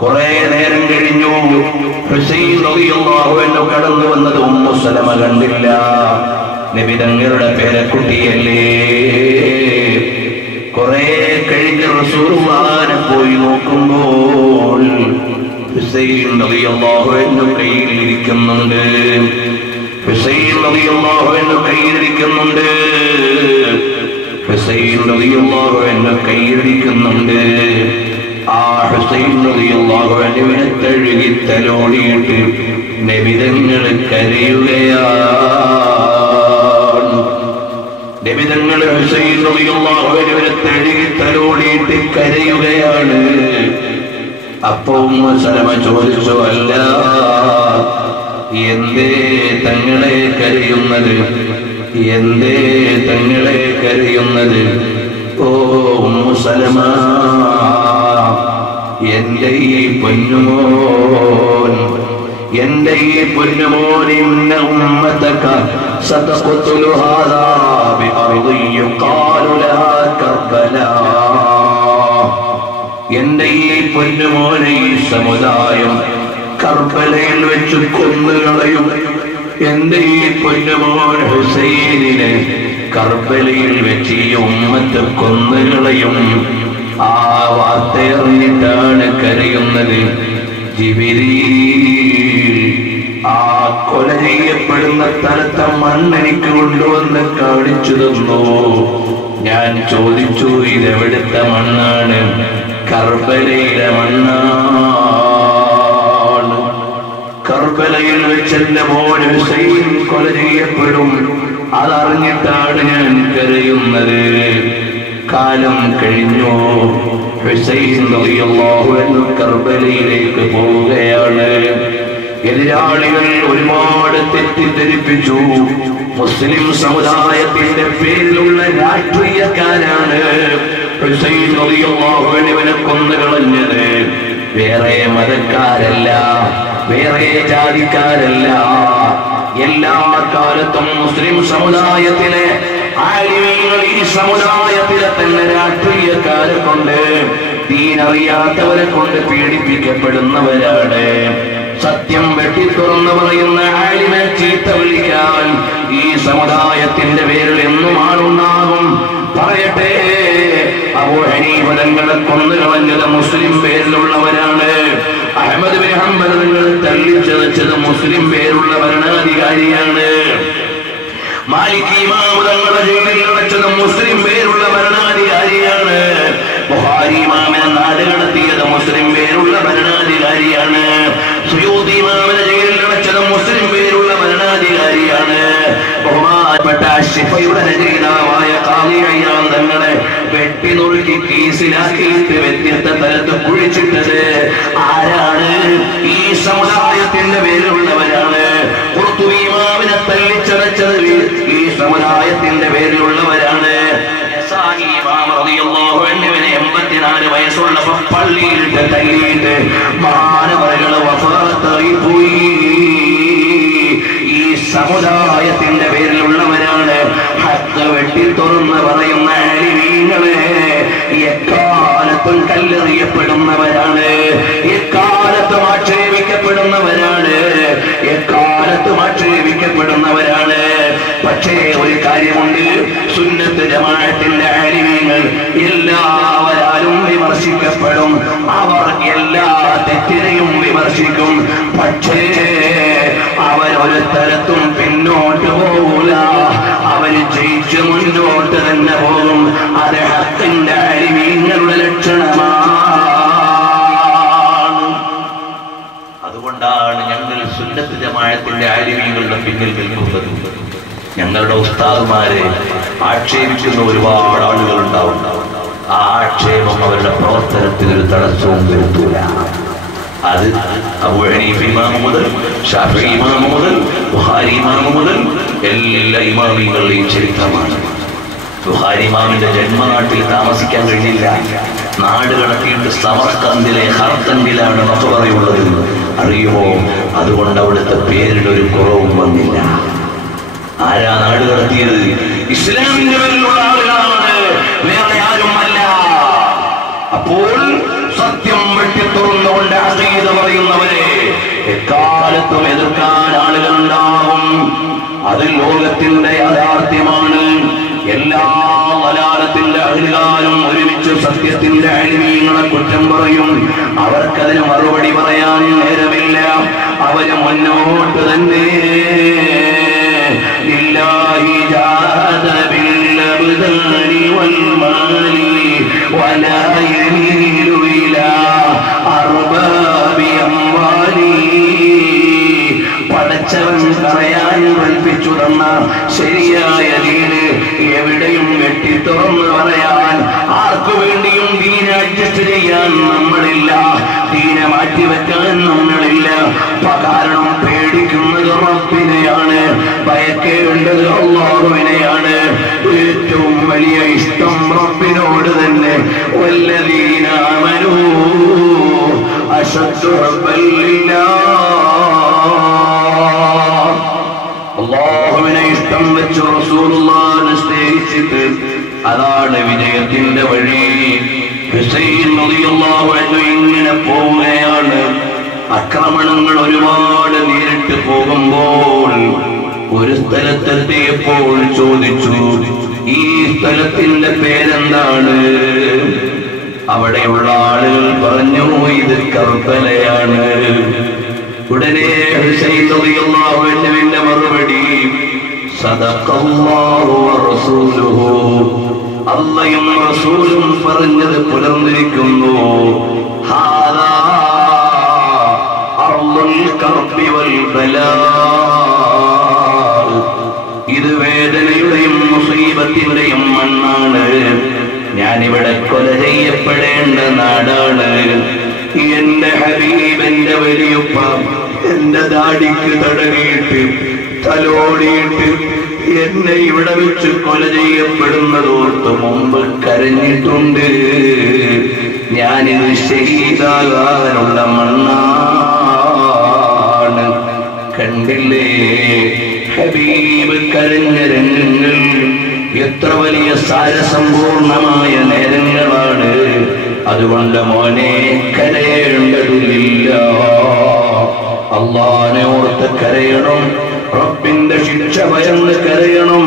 കുറെ നേരം കഴിഞ്ഞു. ഹുസൈൻ റളിയല്ലാഹു അൻഹു കടന്നു വന്നത് ഉമ്മു സലമ കണ്ടില്ല. നബി തങ്ങളുടെ പേരക്കുട്ടിയല്ലേ. കുറെ കഴിഞ്ഞ് റസൂലുള്ളാഹിനെ പോയി നോക്കുമ്പോൾ ഹുസൈൻ റളിയല്ലാഹു അൻഹു കയ്യിലിരിക്കുന്നുണ്ട്. ഹുസൈൻ റളിയല്ലാഹു അൻഹു കയ്യിലിരിക്കുന്നുണ്ട്. ഹുസൈൻ റളിയല്ലാഹു അൻഹു കയ്യിലിരിക്കുന്നുണ്ട്. ആ ഹുസൈൻ റളിയല്ലാഹു അൻഹുവിനെ തഴുകി തലോടിയിട്ട് നബി തങ്ങൾ കരയുകയാണ്. നബി തങ്ങൾ ഹുസൈൻ റളിയല്ലാഹു അൻഹുവിനെ തഴുകി തലോടിയിട്ട് കരയുകയാണ്. അപ്പോ ഉമ്മു സലമ ചോദിച്ചു, അല്ല, എന്തേ തങ്ങളെ കരയുന്നത്? എന്തേ തങ്ങളെ കരയുന്നത്? ഓ ഉമ്മു സലമ, എന്റെ ഈ പൊന്നുമോൻ, എന്റെ ഈ പൊന്നുമോൻ, ഇന്ന ഉമ്മതക സതഖതുലു ഹാദാ ബിഅർദി യുഖാലു ലഹാ കർബലാ. എന്റെ ഈ പൊന്നുമോനെ ഈ സമുദായം കർബലയിൽ വെച്ച് കൊന്നുകളയും. എന്റെ ഈ പൊന്നുമോൻ ഹുസൈനിനെ കർബലയിൽ വെച്ച് ഈ ഉമ്മത്ത് കൊന്നുകളയും. ആ വാർത്തയറിഞ്ഞിട്ടാണ് കരയുന്നത്. ജിബ്രീൽ ആ കൊല ചെയ്യപ്പെടുന്ന സ്ഥലത്തെ മണ്ണെനിക്ക് കൊണ്ടുവന്ന് കാണിച്ചു തന്നു. ഞാൻ ചോദിച്ചു, ഇതെവിടുത്തെ മണ്ണാണ്? കർബലയിലെ മണ്ണാണ്. കർബലയിൽ വെച്ചെന്റെ മോൻ ഹുസൈൻ കൊല ചെയ്യപ്പെടും. അതറിഞ്ഞിട്ടാണ് ഞാൻ കരയുന്നത്. കാലം കഴിഞ്ഞു. ഹുസൈൻ റളിയല്ലാഹു അൻഹു കർബലയിലേക്ക് പോവുകയാണ്. എതിരാളികൾ ഒരുപാട് തെറ്റിദ്ധരിപ്പിച്ചു. മുസ്ലിം സമുദായത്തിന്റെ പേരിലുള്ള രാഷ്ട്രീയക്കാരാണ് ഹുസൈൻ റളിയല്ലാഹു അൻഹുവിനെ കൊന്നുകളഞ്ഞത്. വേറെ മതക്കാരല്ല, വേറെ ജാതിക്കാരല്ല. എല്ലാ കാലത്തും മുസ്ലിം സമുദായത്തിലെ ആലിമീങ്ങൾ ഈ സമുദായത്തിലെ തന്നെ രാഷ്ട്രീയക്കാരെ കൊണ്ട്, ദീനറിയാത്തവരെ കൊണ്ട് പീഡിപ്പിക്കപ്പെടുന്നവരാണ്. സത്യം വെട്ടിത്തുറന്നു പറയുന്ന ആലിമെ ചീത്ത വിളിക്കാൻ ഈ സമുദായത്തിന്റെ പേരിൽ എന്നും ആളുണ്ടാകും. പറയട്ടെ, അബൂ ഹനീഫ തങ്ങളെ കൊന്നുകളഞ്ഞത് മുസ്ലിം പേരിലുള്ളവരാണ്. അഹ്മദ് ബിൻ ഹംബൽ തങ്ങൾ തള്ളിച്ചതച്ചത് മുസ്ലിം പേരുള്ള ഭരണാധികാരിയാണ്. മാലിക് ഇമാം തങ്ങളെ ജയിലിൽ അടച്ചത് മുസ്ലിം പേരുള്ള ഭരണാധികാരിയാണ്. ബുഖാരി ഇമാമിനെ നാട് കടത്തിയത് മുസ്ലിം പേരുള്ള ഭരണാധികാരിയാണ്. സുയൂത്തി ഇമാമിനെ ജയിലിൽ അടച്ചത് മുസ്ലിം പേരുള്ള ഭരണാധികാരിയാണ്. ബഹുമാനപ്പെട്ട ശിഫയുടെ രചയിതാവായ ഖാദി അയ്യാദ് തങ്ങളെ വെട്ടി നുറുക്കി കേസിലാക്കിയിട്ട് വ്യത്യസ്ത തലത്ത് കുഴിച്ചിട്ടത് ആരാണ്? ഈ സമുദായത്തിന്റെ പേരിലുള്ളവരാണ്. ഖുർത്തുബി ഇമാമിനെ തല്ലിച്ചതച്ചത് ഈ സമുദായത്തിന്റെ പേരിലുള്ളവരാണ്. ഇമാം റളിയല്ലാഹു അൻഹുവിനെ 84 വയസ്സുള്ളപ്പോൾ പള്ളിയിലിട്ട് തല്ലിയിട്ട് മഹാനവറുകളെ വഫാത്തായി പോയി. ഈ സമുദായത്തിന്റെ പേരിലുള്ളവരാണ്. ഹഖ് വെട്ടി തുറന്ന് പറയുന്ന ആലിമീങ്ങളെ എക്കാലത്തും കല്ലെറിയപ്പെടുന്നവരാണ്, എക്കാലത്തും ആക്ഷേപിക്കപ്പെടുന്നവരാണ്, എക്കാലത്തും ആക്ഷേപിക്കപ്പെടുന്നവരാണ്. പക്ഷേ ഒരു കാര്യമുണ്ട്, സുന്നത്ത് ജമാഅത്തിന്റെ ആലിമീങ്ങൾ എല്ലാവരാലും വിമർശിക്കപ്പെടും. അവർ എല്ലാ തെറ്റിനെയും വിമർശിക്കും. പക്ഷേ അവരൊരു തരത്തും പിന്നോട്ട് പോകൂല. അവര് ജയിച്ച് മുന്നോട്ട് തന്നെ പോകും. അത് ഹഖിന്റെ ആലിമീങ്ങളുടെ ലക്ഷണമാണ്. അതുകൊണ്ടാണ് ഞങ്ങൾ സുന്നത്ത് ജമാഅത്തിന്റെ ആലിമീങ്ങളുടെ പിന്നിൽ നിൽക്കുന്നത്. ഞങ്ങളുടെ ഉസ്താദുമാരെ ആക്ഷേപിക്കുന്ന ഒരുപാട് ആളുകൾ ഉണ്ടാവും. ആ ആക്ഷേപം അവരുടെ പ്രവർത്തനത്തിൽ ഒരു തടസ്സവും വരുത്തൂല. അത് അബൂ ഹനീഫ ഇമാം മുതൽ ശാഫിഈ ഇമാം മുതൽ ബുഖാരി ഇമാം മുതൽ എല്ലാ ഇമാമികളുടെയും ചരിത്രമാണ്. ബുഖാരി ഇമാമിന്റെ ജന്മനാട്ടിൽ താമസിക്കാൻ കഴിഞ്ഞില്ല. നാട് കടത്തിയിട്ട് സമർക്കന്ദിലെ ഹർക്കന്ദിലാണ് മഖബറയുള്ളത്. അറിയുമോ? അതുകൊണ്ട് അവിടുത്തെ പേരിൽ ഒരു കുറവും വന്നില്ല. ആരാ നാട് കടത്തിയത്? ഇസ്ലാമിന്റെ പേരിലുള്ള ആളുകളാണ്, വേറെ ആരുമല്ല. അപ്പോൾ സത്യം വെട്ടി തുറന്നുകൊണ്ട് കാലത്തും എതിർക്കാൻ ആളുകളുണ്ടാവും. അത് ലോകത്തിന്റെ യാഥാർത്ഥ്യമാണ്. എല്ലാ വലാലത്തിന്റെ അഹ്ലുകാരും ഒരുമിച്ച് സത്യത്തിന്റെ അലിമീങ്ങളെ കുറ്റം പറയും. അവർക്കതിന് മറുപടി പറയാൻ നേരമില്ല. അവര് മുന്നോട്ട് തന്നെ ലില്ലാഹി ജാഹദ ബിൽ അബ്ദാനി വൽ മാലി വലാ യമീലു ഇലാ അർബാബി അംവാലി. പടച്ചവൻ പറയാൻ കൽപ്പിച്ചു തന്ന ശരിയായ ദീന് എവിടെയും വെട്ടി തുറന്ന് പറയാൻ ആർക്കു വേണ്ടിയും ദീന അഡ്ജസ്റ്റ് ചെയ്യാൻ നമ്മളില്ല, ദീന മാറ്റിവെക്കാൻ നമ്മളില്ല. കാരണം പേടിക്കുന്നത് റബ്ബിനെയാണ്, ഭയക്കേണ്ടത് അല്ലാഹുവിനെയാണ്. ഏറ്റവും വലിയ ഇഷ്ടം റബ്ബിനോട് തന്നെ. വല്ലദീന ആമനൂ അശദ്ദു ഹബ്ബൻ ലില്ലാഹ്. അല്ലാഹുവിനെ ഇഷ്ടം വെച്ച് റസൂലുള്ളാഹിനെ സ്നേഹിച്ചിട്ട് അതാണ് വിജയത്തിന്റെ വഴി. ഹുസൈൻ റളിയല്ലാഹു അൻഹു ഇങ്ങനെ പോവുകയാണ്. ആക്രമണങ്ങൾ ഒരുപാട് നേരിട്ട് പോകുമ്പോൾ ഒരു സ്ഥലത്തെത്തിയപ്പോൾ ചോദിച്ചു, ഈ സ്ഥലത്തിന്റെ പേരെന്താണ്? അവിടെയുള്ള ആളുകൾ പറഞ്ഞു, ഇത് കർബലയാണ്. ഉടനെ ഹുസൈൻ റളിയല്ലാഹു അൻഹുവിന്റെ മറുപടി, സദഖല്ലാഹു വറസൂലുഹു, അല്ലാഹും റസൂലും പറഞ്ഞത് പുലർന്നിരിക്കുന്നു. ഹാദാ അർളുൽ കർബി വൽ ബലാ, ഇത് വേദനയുടെയും മുസീബത്തിന്റെയും മണ്ണാണ്. ഞാനിവിടെ കൊല ചെയ്യപ്പെടേണ്ട നാടാണ്. എന്റെ ഹബീബ്, എന്റെ വലിയുപ്പ എന്റെ ദാടിക്ക് തടവിയിട്ട് തലോടിയിട്ട് എന്നെ ഇവിടെ വെച്ച് കൊല ചെയ്യപ്പെടുന്നതോർത്ത് മുമ്പ് കരഞ്ഞിട്ടുണ്ട്. ഞാനിത് ശഹീദാകാനുള്ള മണ്ണാണ്. കണ്ടില്ലേ ഹബീബ് കരഞ്ഞ രംഗങ്ങൾ, എത്ര വലിയ സാരസമ്പൂർണമായ നേരങ്ങളാണ്. അതുകൊണ്ട് മോനെ കരയേണ്ടതില്ല, അല്ലാഹുവിനെ ഓർത്ത് കരയണം, റബ്ബിന്റെ ശിക്ഷ ഭയന്ന് കരയണം.